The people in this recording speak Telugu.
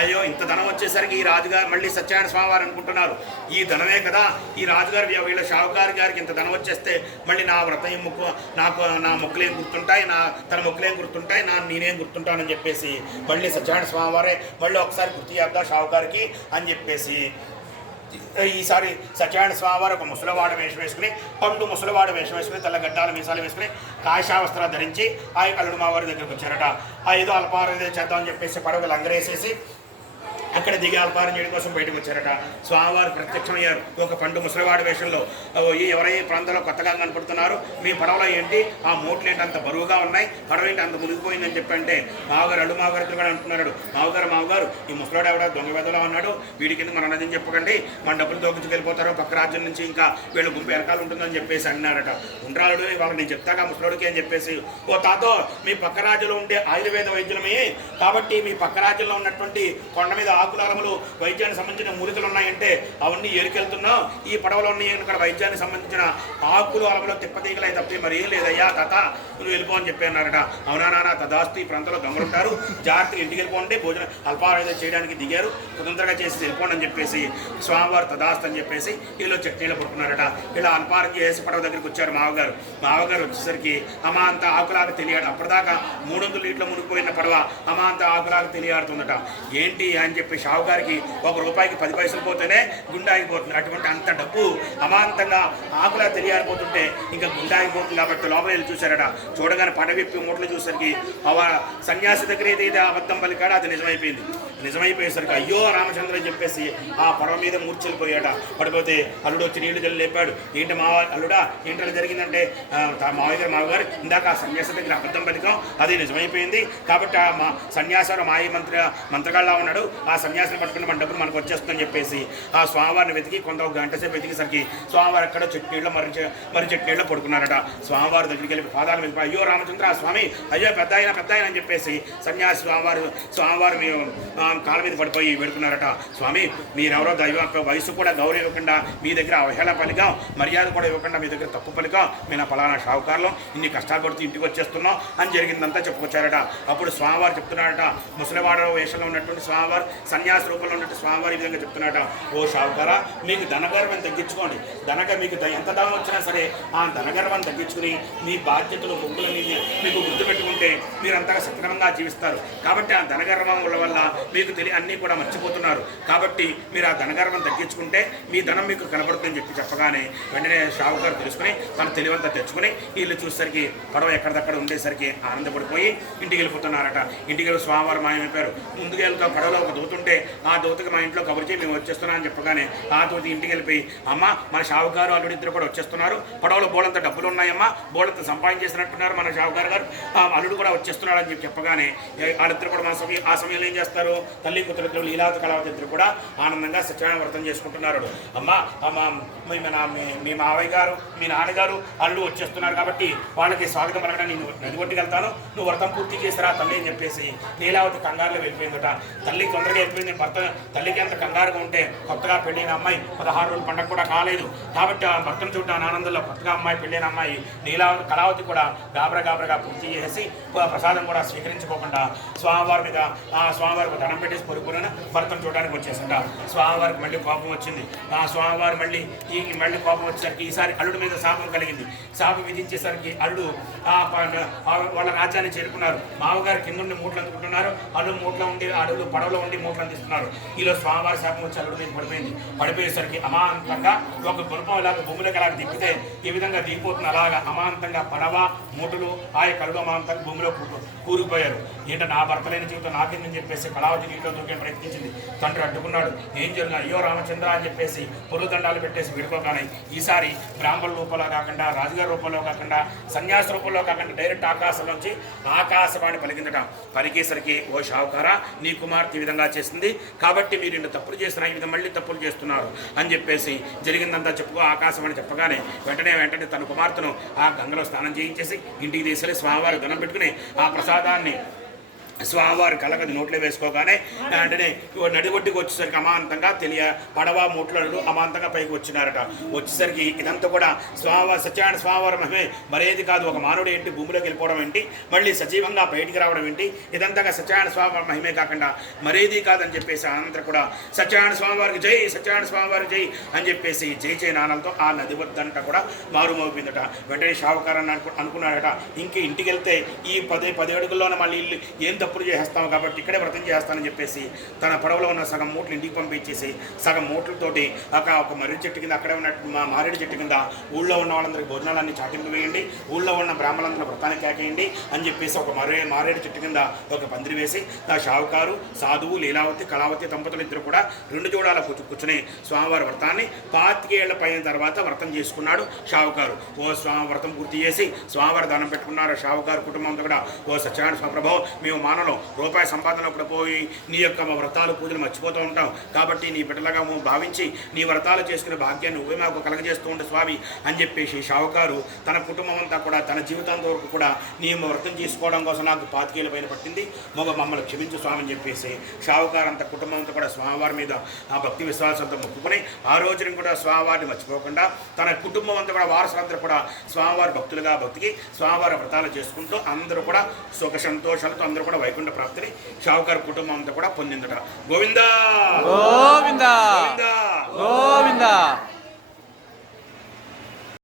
అయ్యో ఇంత ధనం వచ్చేసరికి ఈ రాజుగారు మళ్ళీ సత్యనారాయణ స్వామి వారు అనుకుంటున్నారు, ఈ ధనమే కదా ఈ రాజుగారు వీళ్ళ షావుకారు గారికి ఇంత ధనం వచ్చేస్తే మళ్ళీ నా వ్రతం ముక్కు నాకు నా మొక్కులేం గుర్తుంటాయి, తన మొక్కులేం గుర్తుంటాయి, నేనేం గుర్తుంటానని చెప్పేసి మళ్ళీ సత్యనారాయణ స్వామి వారే మళ్ళీ ఒకసారి గుర్తు చేద్దాం షావుకారికి అని చెప్పేసి ఈసారి సత్యనారాయణ స్వామి వారు ఒక ముసలివాడ వేషం వేసుకుని, పండు ముసలివాడ వేషం వేసుకుని, తెల్ల గడ్డాలు మీసాలు వేసుకుని, కాషావస్త్రాలు ధరించి ఆ అల్లుడు మా వారి దగ్గరికి వచ్చారట. ఆ ఏదో అల్పాహారం చేద్దామని చెప్పేసి పడవ లంగరేసేసి అక్కడ దిగి అల్పాహారం చేయడం కోసం బయటకు వచ్చారట. స్వామివారు ప్రత్యక్షమయ్యారు ఒక పండు ముసలివాడి వేషంలో. ఎవరైనా ప్రాంతంలో కొత్తగా కనపడుతున్నారు, మీ పడవలో ఏంటి ఆ మూటలు ఏంటి అంత బరువుగా ఉన్నాయి, పడవ ఏంటి అంత మునిగిపోయిందని చెప్పంటే మావగారు అల్లు మావగారు కూడా అంటున్నాడు, మావగారు ఈ ముసలివాడు ఎవడ దొంగ వెదలో ఉన్నాడు, వీడి కింద మన నదిని చెప్పకండి, మన డబ్బులు దోచుకెళ్ళిపోతారు, పక్క రాజ్యం నుంచి ఇంకా వీళ్ళు గుంపు వెనకాల ఉంటుందని చెప్పేసి అన్నారట. ఉండ్రాలుడు ఇవాళ నేను చెప్తాగా ముసలివాడికి అని చెప్పేసి, ఓ తాతో మీ పక్క రాజ్యంలో ఉండే ఆయుర్వేద వైద్యులమే కాబట్టి మీ పక్క రాజ్యంలో ఉన్నటువంటి కొండ మీద ఆకులారములు వైద్యానికి సంబంధించిన మూలికలు ఉన్నాయంటే అవన్నీ ఏరుకెళ్తున్నావు, ఈ పడవలో ఉన్నాయి ఇక్కడ వైద్యానికి సంబంధించిన ఆకులు అలములో తిప్పతీగలై తప్పి మరి ఏం లేదయ్యా తాత నువ్వు వెళ్ళిపో అని చెప్పి అన్నారట. అవునా నాన్న తదాస్తు, ఈ ప్రాంతంలో దొంగలుంటారు, జాగ్రత్తగా ఇంటికి వెళ్ళిపోండి, భోజనం అల్పాహారం చేయడానికి దిగారు, స్వతంత్రంగా చేసి వెళ్ళిపోండి అని చెప్పేసి స్వామివారు తదాస్తు అని చెప్పేసి వీళ్ళు చట్నీలో పడుకున్నారట. ఇలా అల్పాహారం చేసి పడవ దగ్గరికి వచ్చారు మావగారు వచ్చేసరికి అమ్మ అంత ఆకులాగా తెలియాడు. అప్పటిదాకా 300 లీటర్లు మునిగిపోయిన పడవ అమ్మ అంత ఆకులాగా తెలియాడుతుందట. ఏంటి అని చెప్పి షావుకారికి ₹1 10 పైసలు పోతేనే గుండె ఆగిపోతుంది. అటువంటి అంత డబ్బు అమాంతంగా ఆకులా తెలియాడిపోతుంటే ఇంకా గుండె ఆగిపోతుంది కాబట్టి లోపల వెళ్ళి చూశారట. చూడగానే పడవిప్పి మూటలు చూసరికి సన్యాసి దగ్గర ఏదైతే అబద్ధం పలికాడో అది నిజమైపోయేసరికి అయ్యో రామచంద్ర అని చెప్పేసి ఆ పడవ మీద మూర్చెల్లిపోయాడ. పడిపోతే అల్లుడు వచ్చి నీళ్లు జల్లి లేపాడు. ఏంటి అల్లుడా ఏంటో జరిగిందంటే మావగారు ఇందాక ఆ సన్యాసి దగ్గర అబద్ధం పలికాం, అది నిజమైపోయింది కాబట్టి ఆ సన్యాసారు మాయ మంత్రగాళ్ళ ఉన్నాడు, ఆ సన్యాసిని పట్టుకుని మన డబ్బులు మనకు వచ్చేస్తుందని చెప్పేసి ఆ స్వామివారిని వెతికి కొంత ఒక గంట సేపు వెతికేసరికి స్వామివారు ఎక్కడ చెట్నీళ్ళు మరి చెట్నీళ్ళు పడుకున్నారట. స్వామివారి దగ్గరికి వెళ్ళి పాదాలు వెళ్ళి అయ్యో రామచంద్ర స్వామి అయ్యో పెద్ద ఆయన అని చెప్పేసి సన్యాసి స్వామివారు కాళ్ళ మీద పడిపోయి పెడుకున్నారట. స్వామి మీరెవరో దైవ వయసు కూడా గౌరవం ఇవ్వకుండా మీ దగ్గర అవహేళ పలికాం, మర్యాద కూడా ఇవ్వకుండా మీ దగ్గర తప్పు పలికాం, మేము పలానా షావుకారులో ఇన్ని కష్టాలు పడుతూ ఇంటికి వచ్చేస్తున్నాం అని జరిగిందంతా చెప్పుకొచ్చారట. అప్పుడు స్వామివారు చెప్తున్నారట, ముసలివాడ వేషంలో ఉన్నటువంటి స్వామివారు సన్యాసి రూపంలో ఉన్నట్టు స్వామివారి ఈ విధంగా చెప్తున్నారట, ఓ షావుకారా మీకు ధనగర్వం తగ్గించుకోండి, మీకు ఎంత ధనం వచ్చినా సరే ఆ ధనగర్వాన్ని తగ్గించుకుని మీ బాధ్యతలు మొక్కులు మీకు గుర్తుపెట్టుకుంటే మీరంతగా సక్రమంగా జీవిస్తారు. కాబట్టి ఆ ధనగర్వం వల్ల మీకు అన్నీ కూడా మర్చిపోతున్నారు. కాబట్టి మీరు ఆ ధనగర్వం తగ్గించుకుంటే మీ ధనం మీకు కనబడుతుందని చెప్పగానే వెంటనే షావుకారు తెలుసుకుని తన తెలివంతా తెచ్చుకుని వీళ్ళు చూసేసరికి పడవ ఎక్కడిదక్కడ ఉండేసరికి ఆనందపడిపోయి ఇంటికి వెళ్ళిపోతున్నారట. ఇంటికి వెళ్ళి స్వామివారు మాయమైపోయారు. ముందుకు వెళ్తా పడవలో ఒక దూతుంటే ఆ దూతకి మా ఇంట్లో కబురు చేయి మేము వచ్చేస్తున్నాం అని చెప్పగానే ఆ దూత ఇంటికి వెళ్ళిపోయి అమ్మ మన షావుకారు అల్లుడిద్దరు కూడా వచ్చేస్తున్నారు, పడవలో బోళంత డబ్బులు ఉన్నాయమ్మా, బోళంత సంపాదించేసినట్టున్నారు మన షావుకారు గారు, అల్లుడు కూడా వచ్చేస్తున్నాడు అని చెప్పగానే వాళ్ళిద్దరు కూడా ఆ సమయంలో ఏం చేస్తారు, తల్లి కూతురు లీలావతి కళావతి ఇద్దరు కూడా ఆనందంగా సత్యనారాయణ వ్రతం చేసుకుంటున్నారు. అమ్మ మీ మావయ్య గారు మీ నాన్నగారు అల్లుడు వచ్చేస్తున్నారు కాబట్టి వాళ్ళకి స్వాగతం పలకడం నేను నది ఒడ్డుకి వెళ్తాను, నువ్వు వ్రతం పూర్తి చేసిరా తల్లి అని చెప్పేసి లీలావతి కంగారులో వెళ్ళిపోయిందట. తల్లి తొందరగా వెళ్ళిపోయింది. తల్లికి ఎంత కంగారుగా ఉంటే కొత్తగా పెళ్ళైన అమ్మాయి 16 రోజుల పండుగ కూడా కాలేదు కాబట్టి ఆ భర్తను చూడడానికి ఆనందంలో కొత్తగా అమ్మాయి పెళ్ళైన అమ్మాయి కళావతి కూడా గాబరగా పూర్తి చేసి ప్రసాదం కూడా స్వీకరించుకోకుండా స్వామివారికి దండం పెట్టేసి పొరుగున భర్తను చూడడానికి వచ్చేసింట. స్వామివారికి మళ్ళీ కోపం వచ్చింది. ఆ స్వామివారు మళ్ళీ కోపం వచ్చేసరికి ఈసారి అల్లుడి మీద శాపం కలిగింది. శాపం విధించేసరికి అల్లుడు వాళ్ళ రాజ్యాన్ని చేరుకున్నారు. మామగారు కింద ఉండి మూటలు అందుకుంటున్నారు, అల్లుడు మూటలో ఉండి అడుగులు పడవలో ఉండి మూటలు అందిస్తున్నారు. ఈలో స్వామివారి శాపం వచ్చి అల్లుడి మీద పడిపోయేసరికి అమాంతంగా ఒక గుణపం ఇలాగ భూమిలోకి అలాగ దిప్పితే ఈ విధంగా దిగిపోతుంది. అలాగా అమాంతంగా పడవ మూటలు ఆయా కలుగు అమాంతంగా భూమిలో కూరుకుపోయారు. ఏంటో నా భర్త లేని జీవితం నాకేందని చెప్పేసి కళావతి నీటిలో దూకే ప్రయత్నించింది. తండ్రి అడ్డుకున్నాడు. ఏం జరిగిన అయ్యో రామచంద్ర అని చెప్పేసి పొరుగుదండాలు పెట్టేసి విడిపోగానే ఈసారి బ్రాహ్మణ రూపంలో కాకుండా రాజుగారి రూపంలో కాకుండా సన్యాస రూపంలో కాకుండా డైరెక్ట్ ఆకాశంలోంచి ఆకాశవాణి పలికిందట. పలికేసరికి ఓ షావుకారా నీ కుమార్తె ఈ విధంగా చేసింది కాబట్టి మీరు ఇంత తప్పులు చేస్తున్నారు, ఈ విధంగా మళ్ళీ తప్పులు చేస్తున్నారు అని చెప్పేసి జరిగిందంతా ఆకాశవాణి చెప్పగానే వెంటనే తన కుమార్తెను ఆ గంగలో స్నానం చేయించేసి ఇంటికి తీసుకెళ్ళి స్వామివారి దండం పెట్టుకుని ఆ ప్రసాదాన్ని స్వామివారి కళ్ళకది నోట్లో వేసుకోగానే వెంటనే నడిగొడ్డుకి వచ్చేసరికి అమాంతంగా పడవ మూట్లడు అమాంతంగా పైకి వచ్చినారట. వచ్చేసరికి ఇదంతా కూడా సత్యనారాయణ స్వామివారి మహిమే మరేది కాదు. ఒక మానవుడు ఏంటి భూమిలోకి వెళ్ళిపోవడం ఏంటి, మళ్ళీ సజీవంగా బయటికి రావడం ఏంటి, ఇదంతా సత్యనారాయణ స్వామివారి మహిమే కాకుండా మరేది కాదని చెప్పేసి అందరూ కూడా సత్యనారాయణ స్వామివారికి జై, సత్యనారాయణ స్వామివారికి జై అని చెప్పేసి జై జై నాణాలతో ఆ నది వద్దంట కూడా మారుమోపిందట. వెంటనే షావుకారని అనుకున్నాడట, ఇంటికి వెళ్తే ఈ 10 అడుగుల్లోనే మళ్ళీ ఇల్లు ఏం తప్పుడు చేస్తాం కాబట్టి ఇక్కడే వ్రతం చేస్తానని చెప్పేసి తన పడవలో ఉన్న సగం మూటలు ఇంటికి పంపించేసి సగం మూటలతోటి ఒక మర్రి చెట్టు కింద అక్కడే ఉన్న మారేడు చెట్టు కింద ఊళ్ళో ఉన్న వాళ్ళందరికీ భోజనాలన్నీ చాటింపు వేయండి, ఊళ్ళో ఉన్న బ్రాహ్మణులందరూ వ్రతాన్ని కేకేయండి అని చెప్పేసి ఒక మారేడు చెట్టు కింద ఒక పందిరి వేసి ఆ షావుకారు, సాధువు, లీలావతి, కళావతి దంపతులు ఇద్దరు కూడా 2 జోడాల కూర్చుని స్వామివారి వ్రతాన్ని 25 ఏళ్ల పైన తర్వాత వ్రతం చేసుకున్నాడు షావుకారు. స్వామి వ్రతం పూర్తి చేసి స్వామివారి దానం పెట్టుకున్నారు. షావుకారు కుటుంబంతో కూడా సత్యనారాయణ స్వామి ప్రభో, మేము మానవులు రూపాయి సంపాదన కూడా పోయి నీ యొక్క వ్రతాలు పూజలు మర్చిపోతూ ఉంటాం కాబట్టి నీ బిడ్డలుగా భావించి నీ వ్రతాలు చేసుకునే భాగ్యాన్ని నువ్వే మాకు కలగజేస్తూ ఉండే స్వామి అని చెప్పేసి షావుకారు తన కుటుంబం అంతా కూడా తన జీవితాంత వరకు కూడా నీ వ్రతం చేసుకోవడం కోసం నాకు 25 ఏళ్ల పైన పట్టింది, మమ్మల్ని క్షమించు స్వామి అని చెప్పేసి షావుకారు అంత కుటుంబం అంతా కూడా స్వామివారి మీద ఆ భక్తి విశ్వాసంతో మొక్కుకొని ఆ రోజున కూడా స్వామివారిని మర్చిపోకుండా తన కుటుంబం అంతా కూడా వారసులందరూ కూడా స్వామివారి భక్తులుగా భక్తికి స్వామివారి వ్రతాలు చేసుకుంటూ అందరూ కూడా సుఖ సంతోషాలతో అందరూ కూడా వైకుంఠ ప్రాప్తిని షావుకారు కుటుంబం అంతా కూడా పొందిందట. గోవిందా గోవిందా.